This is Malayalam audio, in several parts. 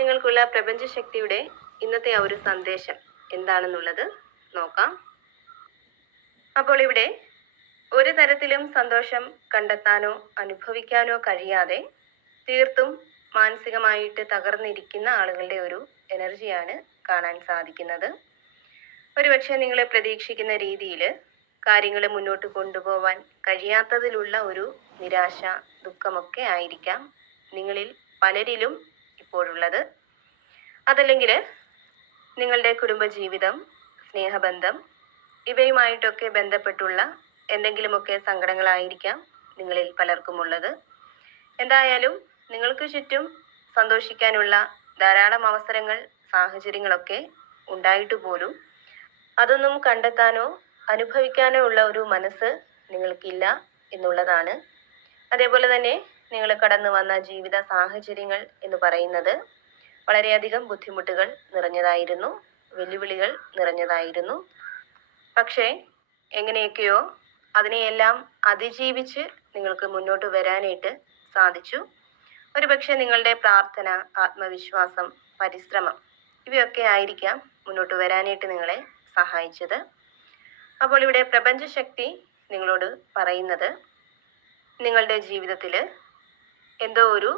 നിങ്ങൾക്കുള്ള പ്രപഞ്ചശക്തിയുടെ ഇന്നത്തെ ആ ഒരു സന്ദേശം എന്താണെന്നുള്ളത് നോക്കാം. അപ്പോൾ ഇവിടെ ഒരു തരത്തിലും സന്തോഷം കണ്ടെത്താനോ അനുഭവിക്കാനോ കഴിയാതെ തീർത്തും മാനസികമായിട്ട് തകർന്നിരിക്കുന്ന ആളുകളുടെ ഒരു എനർജിയാണ് കാണാൻ സാധിക്കുന്നത്. ഒരുപക്ഷെ നിങ്ങൾ പ്രതീക്ഷിക്കുന്ന രീതിയിൽ കാര്യങ്ങൾ മുന്നോട്ട് കൊണ്ടുപോവാൻ കഴിയാത്തതിലുള്ള ഒരു നിരാശ, ദുഃഖമൊക്കെ ആയിരിക്കാം നിങ്ങളിൽ പലരിലും ഇപ്പോഴുള്ളത്. അതല്ലെങ്കിൽ നിങ്ങളുടെ കുടുംബജീവിതം, സ്നേഹബന്ധം ഇവയുമായിട്ടൊക്കെ ബന്ധപ്പെട്ടുള്ള എന്തെങ്കിലുമൊക്കെ സങ്കടങ്ങളായിരിക്കാം നിങ്ങളിൽ പലർക്കുമുള്ളത്. എന്തായാലും നിങ്ങൾക്ക് ചുറ്റും സന്തോഷിക്കാനുള്ള ധാരാളം അവസരങ്ങൾ, സാഹചര്യങ്ങളൊക്കെ ഉണ്ടായിട്ട് പോലും അതൊന്നും കണ്ടെത്താനോ അനുഭവിക്കാനോ ഉള്ള ഒരു മനസ്സ് നിങ്ങൾക്കില്ല എന്നുള്ളതാണ്. അതേപോലെ തന്നെ നിങ്ങൾ കടന്നു വന്ന ജീവിത സാഹചര്യങ്ങൾ എന്ന് പറയുന്നത് വളരെയധികം ബുദ്ധിമുട്ടുകൾ നിറഞ്ഞതായിരുന്നു, വെല്ലുവിളികൾ നിറഞ്ഞതായിരുന്നു. പക്ഷേ എങ്ങനെയൊക്കെയോ അതിനെയെല്ലാം അതിജീവിച്ച് നിങ്ങൾക്ക് മുന്നോട്ട് വരാനായിട്ട് സാധിച്ചു. ഒരുപക്ഷെ നിങ്ങളുടെ പ്രാർത്ഥന, ആത്മവിശ്വാസം, പരിശ്രമം ഇവയൊക്കെ ആയിരിക്കാം മുന്നോട്ട് വരാനായിട്ട് നിങ്ങളെ സഹായിച്ചത്. അപ്പോൾ ഇവിടെ പ്രപഞ്ചശക്തി നിങ്ങളോട് പറയുന്നത് നിങ്ങളുടെ ജീവിതത്തിൽ എന്തോ ഒരു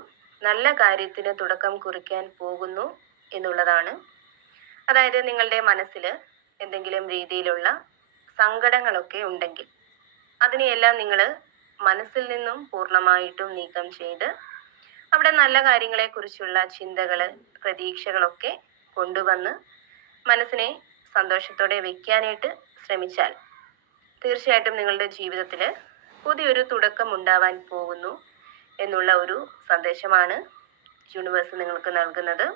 നല്ല കാര്യത്തിന് തുടക്കം കുറിക്കാൻ പോകുന്നു എന്നുള്ളതാണ്. അതായത് നിങ്ങളുടെ മനസ്സിൽ എന്തെങ്കിലും രീതിയിലുള്ള സങ്കടങ്ങളൊക്കെ ഉണ്ടെങ്കിൽ അതിനെയെല്ലാം നിങ്ങൾ മനസ്സിൽ നിന്നും പൂർണ്ണമായിട്ടും നീക്കം ചെയ്ത് അവിടെ നല്ല കാര്യങ്ങളെക്കുറിച്ചുള്ള ചിന്തകൾ, പ്രതീക്ഷകളൊക്കെ കൊണ്ടുവന്ന് മനസ്സിനെ സന്തോഷത്തോടെ വയ്ക്കാനായിട്ട് ശ്രമിച്ചാൽ തീർച്ചയായിട്ടും നിങ്ങളുടെ ജീവിതത്തിൽ പുതിയൊരു തുടക്കം ഉണ്ടാവാൻ പോകുന്നു എന്നുള്ള ഒരു സന്ദേശമാണ് യൂണിവേഴ്സ് നിങ്ങൾക്ക് നൽകുന്നത്.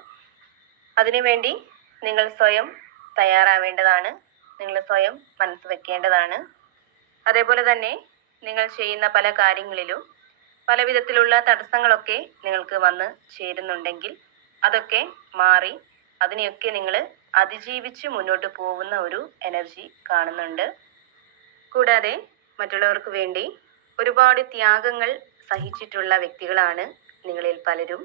അതിനുവേണ്ടി നിങ്ങൾ സ്വയം തയ്യാറാവേണ്ടതാണ്, നിങ്ങൾ സ്വയം മനസ്സ് വെക്കേണ്ടതാണ്. അതേപോലെ തന്നെ നിങ്ങൾ ചെയ്യുന്ന പല കാര്യങ്ങളിലും പല വിധത്തിലുള്ള തടസ്സങ്ങളൊക്കെ നിങ്ങൾക്ക് വന്ന് ചേരുന്നുണ്ടെങ്കിൽ അതൊക്കെ മാറി അതിനെയൊക്കെ നിങ്ങൾ അതിജീവിച്ച് മുന്നോട്ട് പോകുന്ന ഒരു എനർജി കാണുന്നുണ്ട്. കൂടാതെ മറ്റുള്ളവർക്ക് വേണ്ടി ഒരുപാട് ത്യാഗങ്ങൾ സഹിച്ചിട്ടുള്ള വ്യക്തികളാണ് നിങ്ങളിൽ പലരും.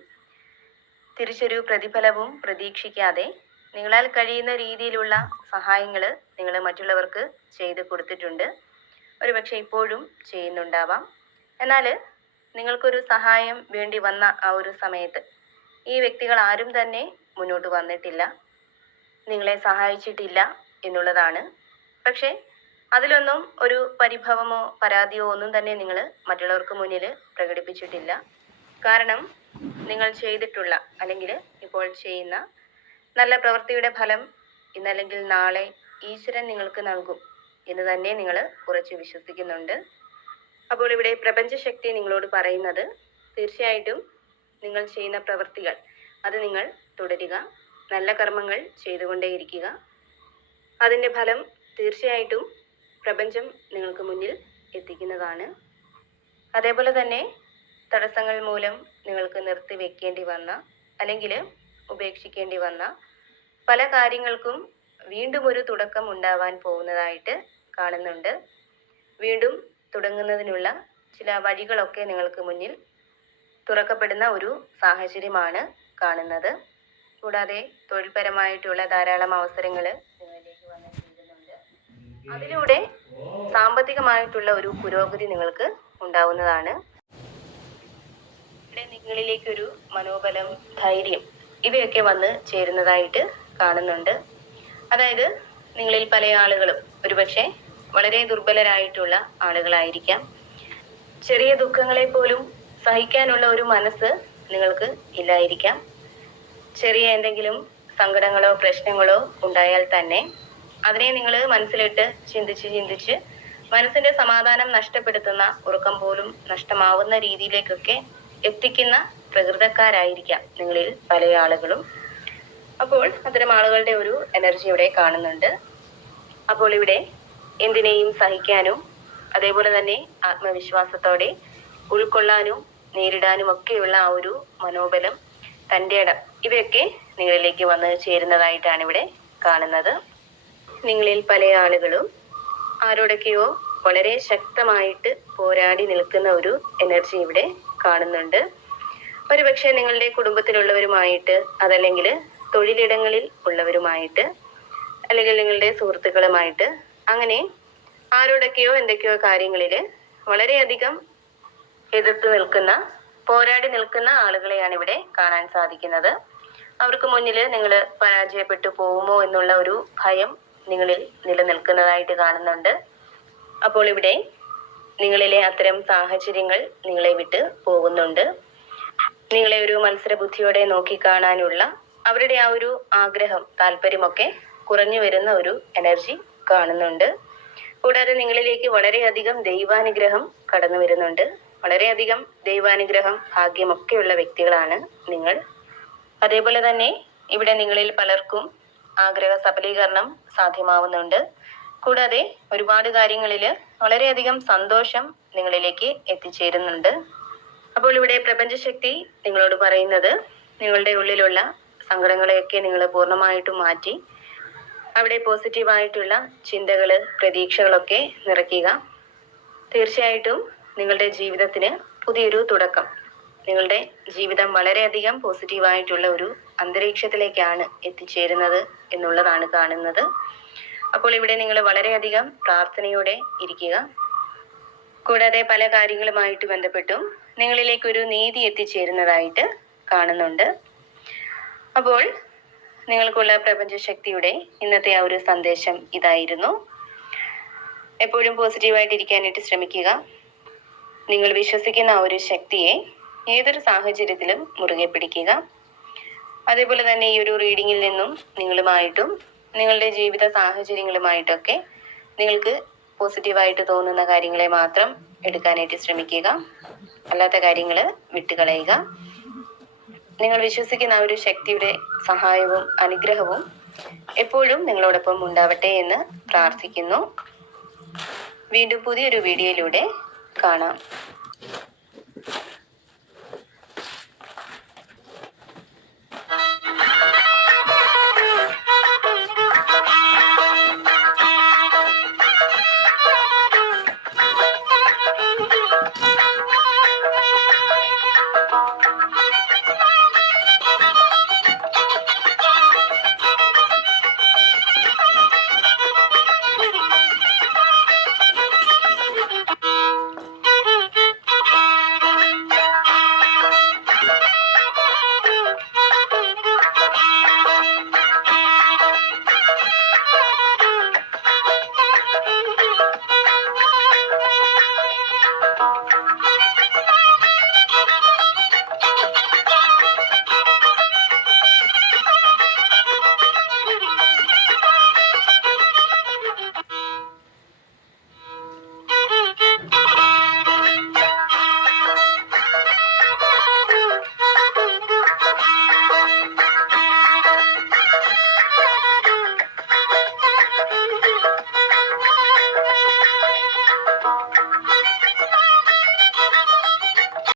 തിരിച്ചൊരു പ്രതിഫലവും പ്രതീക്ഷിക്കാതെ നിങ്ങളാൽ കഴിയുന്ന രീതിയിലുള്ള സഹായങ്ങൾ നിങ്ങൾ മറ്റുള്ളവർക്ക് ചെയ്ത് കൊടുത്തിട്ടുണ്ട്. ഒരുപക്ഷെ ഇപ്പോഴും ചെയ്യുന്നുണ്ടാവാം. എന്നാൽ നിങ്ങൾക്കൊരു സഹായം വേണ്ടി വന്ന ആ ഒരു സമയത്ത് ഈ വ്യക്തികൾ ആരും തന്നെ മുന്നോട്ട് വന്നിട്ടില്ല, നിങ്ങളെ സഹായിച്ചിട്ടില്ല എന്നുള്ളതാണ്. പക്ഷേ അതിലൊന്നും ഒരു പരിഭവമോ പരാതിയോ ഒന്നും തന്നെ നിങ്ങൾ മറ്റുള്ളവർക്ക് മുന്നിൽ പ്രകടിപ്പിച്ചിട്ടില്ല. കാരണം നിങ്ങൾ ചെയ്തിട്ടുള്ള അല്ലെങ്കിൽ ഇപ്പോൾ ചെയ്യുന്ന നല്ല പ്രവൃത്തിയുടെ ഫലം ഇന്നല്ലെങ്കിൽ നാളെ ഈശ്വരൻ നിങ്ങൾക്ക് നൽകും എന്ന് തന്നെ നിങ്ങൾ ഉറച്ചു വിശ്വസിക്കുന്നുണ്ട്. അപ്പോൾ ഇവിടെ പ്രപഞ്ചശക്തി നിങ്ങളോട് പറയുന്നത് തീർച്ചയായിട്ടും നിങ്ങൾ ചെയ്യുന്ന പ്രവൃത്തികൾ അത് നിങ്ങൾ തുടരുക, നല്ല കർമ്മങ്ങൾ ചെയ്തുകൊണ്ടേയിരിക്കുക. അതിൻ്റെ ഫലം തീർച്ചയായിട്ടും പ്രപഞ്ചം നിങ്ങൾക്ക് മുന്നിൽ എത്തിക്കുന്നതാണ്. അതേപോലെ തന്നെ തടസ്സങ്ങൾ മൂലം നിങ്ങൾക്ക് നിർത്തിവെക്കേണ്ടി വന്ന അല്ലെങ്കിൽ ഉപേക്ഷിക്കേണ്ടി വന്ന പല കാര്യങ്ങൾക്കും വീണ്ടും ഒരു തുടക്കം ഉണ്ടാവാൻ പോകുന്നതായിട്ട് കാണുന്നുണ്ട്. വീണ്ടും തുടങ്ങുന്നതിനുള്ള ചില വഴികളൊക്കെ നിങ്ങൾക്ക് മുന്നിൽ തുറക്കപ്പെടുന്ന ഒരു സാഹചര്യമാണ് കാണുന്നത്. കൂടാതെ തൊഴിൽപരമായിട്ടുള്ള ധാരാളം അവസരങ്ങൾ നിങ്ങളിലേക്ക് വന്നു ചേരുന്നുണ്ട്. അതിലൂടെ സാമ്പത്തികമായിട്ടുള്ള ഒരു പുരോഗതി നിങ്ങൾക്ക് ഉണ്ടാവുന്നതാണ്. ഇവിടെ നിങ്ങളിലേക്കൊരു മനോബലം, ധൈര്യം ഇവയൊക്കെ വന്ന് ചേരുന്നതായിട്ട് കാണുന്നുണ്ട്. അതായത് നിങ്ങളിൽ പല ആളുകളും ഒരുപക്ഷെ വളരെ ദുർബലരായിട്ടുള്ള ആളുകളായിരിക്കാം. ചെറിയ ദുഃഖങ്ങളെ പോലും സഹിക്കാനുള്ള ഒരു മനസ്സ് നിങ്ങൾക്ക് ഇല്ലായിരിക്കാം. ചെറിയ എന്തെങ്കിലും സങ്കടങ്ങളോ പ്രശ്നങ്ങളോ ഉണ്ടായാൽ തന്നെ അതിനെ നിങ്ങൾ മനസ്സിലിട്ട് ചിന്തിച്ച് മനസ്സിൻ്റെ സമാധാനം നഷ്ടപ്പെടുത്തുന്ന, ഉറക്കം പോലും നഷ്ടമാവുന്ന രീതിയിലേക്കൊക്കെ എത്തിക്കുന്ന പ്രകൃതക്കാരായിരിക്കാം നിങ്ങളിൽ പല ആളുകളും. അപ്പോൾ അത്തരം ആളുകളുടെ ഒരു എനർജി ഇവിടെ കാണുന്നുണ്ട്. അപ്പോൾ ഇവിടെ എന്തിനേയും സഹിക്കാനും അതേപോലെ തന്നെ ആത്മവിശ്വാസത്തോടെ ഉൾക്കൊള്ളാനും നേരിടാനും ഒക്കെയുള്ള ആ ഒരു മനോബലം, തൻ്റെ ഇടം ഇവയൊക്കെ നിങ്ങളിലേക്ക് വന്ന് ചേരുന്നതായിട്ടാണ് ഇവിടെ കാണുന്നത്. നിങ്ങളിൽ പല ആളുകളും ആരോടൊക്കെയോ വളരെ ശക്തമായിട്ട് പോരാടി നിൽക്കുന്ന ഒരു എനർജി ഇവിടെ കാണുന്നുണ്ട്. ഒരുപക്ഷെ നിങ്ങളുടെ കുടുംബത്തിലുള്ളവരുമായിട്ട്, അതല്ലെങ്കിൽ തൊഴിലിടങ്ങളിൽ ഉള്ളവരുമായിട്ട്, അല്ലെങ്കിൽ നിങ്ങളുടെ സുഹൃത്തുക്കളുമായിട്ട്, അങ്ങനെ ആരോടൊക്കെയോ എന്തൊക്കെയോ കാര്യങ്ങളിൽ വളരെയധികം എതിർത്ത് നിൽക്കുന്ന, പോരാടി നിൽക്കുന്ന ആളുകളെയാണ് ഇവിടെ കാണാൻ സാധിക്കുന്നത്. അവർക്ക് മുന്നിൽ നിങ്ങൾ പരാജയപ്പെട്ടു പോകുമോ എന്നുള്ള ഒരു ഭയം നിങ്ങളിൽ നിലനിൽക്കുന്നതായിട്ട് കാണുന്നുണ്ട്. അപ്പോൾ ഇവിടെ നിങ്ങളിലെ അത്തരം സാഹചര്യങ്ങൾ നിങ്ങളെ വിട്ട് പോകുന്നുണ്ട്. നിങ്ങളെ ഒരു മത്സര ബുദ്ധിയോടെ നോക്കിക്കാണാനുള്ള അവരുടെ ആ ഒരു ആഗ്രഹം, താല്പര്യമൊക്കെ കുറഞ്ഞു വരുന്ന ഒരു എനർജി കാണുന്നുണ്ട്. കൂടാതെ നിങ്ങളിലേക്ക് വളരെയധികം ദൈവാനുഗ്രഹം കടന്നു വരുന്നുണ്ട്. വളരെയധികം ദൈവാനുഗ്രഹം, ഭാഗ്യമൊക്കെയുള്ള വ്യക്തികളാണ് നിങ്ങൾ. അതേപോലെ തന്നെ ഇവിടെ നിങ്ങളിൽ പലർക്കും ആഗ്രഹ സഫലീകരണം സാധ്യമാവുന്നുണ്ട്. കൂടാതെ ഒരുപാട് കാര്യങ്ങളിൽ വളരെയധികം സന്തോഷം നിങ്ങളിലേക്ക് എത്തിച്ചേരുന്നുണ്ട്. അപ്പോൾ ഇവിടെ പ്രപഞ്ചശക്തി നിങ്ങളോട് പറയുന്നത്, നിങ്ങളുടെ ഉള്ളിലുള്ള സങ്കടങ്ങളെയൊക്കെ നിങ്ങൾ പൂർണ്ണമായിട്ടും മാറ്റി അവിടെ പോസിറ്റീവായിട്ടുള്ള ചിന്തകൾ, പ്രതീക്ഷകളൊക്കെ നിറയ്ക്കുക. തീർച്ചയായിട്ടും നിങ്ങളുടെ ജീവിതത്തിന് പുതിയൊരു തുടക്കം, നിങ്ങളുടെ ജീവിതം വളരെയധികം പോസിറ്റീവായിട്ടുള്ള ഒരു അന്തരീക്ഷത്തിലേക്കാണ് എത്തിച്ചേരുന്നത് എന്നുള്ളതാണ് കാണുന്നത്. അപ്പോൾ ഇവിടെ നിങ്ങൾ വളരെയധികം പ്രാർത്ഥനയോടെ ഇരിക്കുക. കൂടാതെ പല കാര്യങ്ങളുമായിട്ട് ബന്ധപ്പെട്ടും നിങ്ങളിലേക്കൊരു നീതി എത്തിച്ചേരുന്നതായിട്ട് കാണുന്നുണ്ട്. അപ്പോൾ നിങ്ങൾക്കുള്ള പ്രപഞ്ചശക്തിയുടെ ഇന്നത്തെ ആ ഒരു സന്ദേശം ഇതായിരുന്നു. എപ്പോഴും പോസിറ്റീവായിട്ടിരിക്കാനായിട്ട് ശ്രമിക്കുക. നിങ്ങൾ വിശ്വസിക്കുന്ന ആ ഒരു ശക്തിയെ ഏതൊരു സാഹചര്യത്തിലും മുറുകെ പിടിക്കുക. അതേപോലെ തന്നെ ഈ ഒരു റീഡിങ്ങിൽ നിന്നും നിങ്ങളുമായിട്ടും നിങ്ങളുടെ ജീവിത സാഹചര്യങ്ങളുമായിട്ടൊക്കെ നിങ്ങൾക്ക് പോസിറ്റീവായിട്ട് തോന്നുന്ന കാര്യങ്ങളെ മാത്രം എടുക്കാനായിട്ട് ശ്രമിക്കുക. അല്ലാത്ത കാര്യങ്ങൾ വിട്ടുകളയുക. നിങ്ങൾ വിശ്വസിക്കുന്ന ആ ഒരു ശക്തിയുടെ സഹായവും അനുഗ്രഹവും എപ്പോഴും നിങ്ങളോടൊപ്പം ഉണ്ടാവട്ടെ എന്ന് പ്രാർത്ഥിക്കുന്നു. വീണ്ടും പുതിയൊരു വീഡിയോയിലൂടെ കാണാം.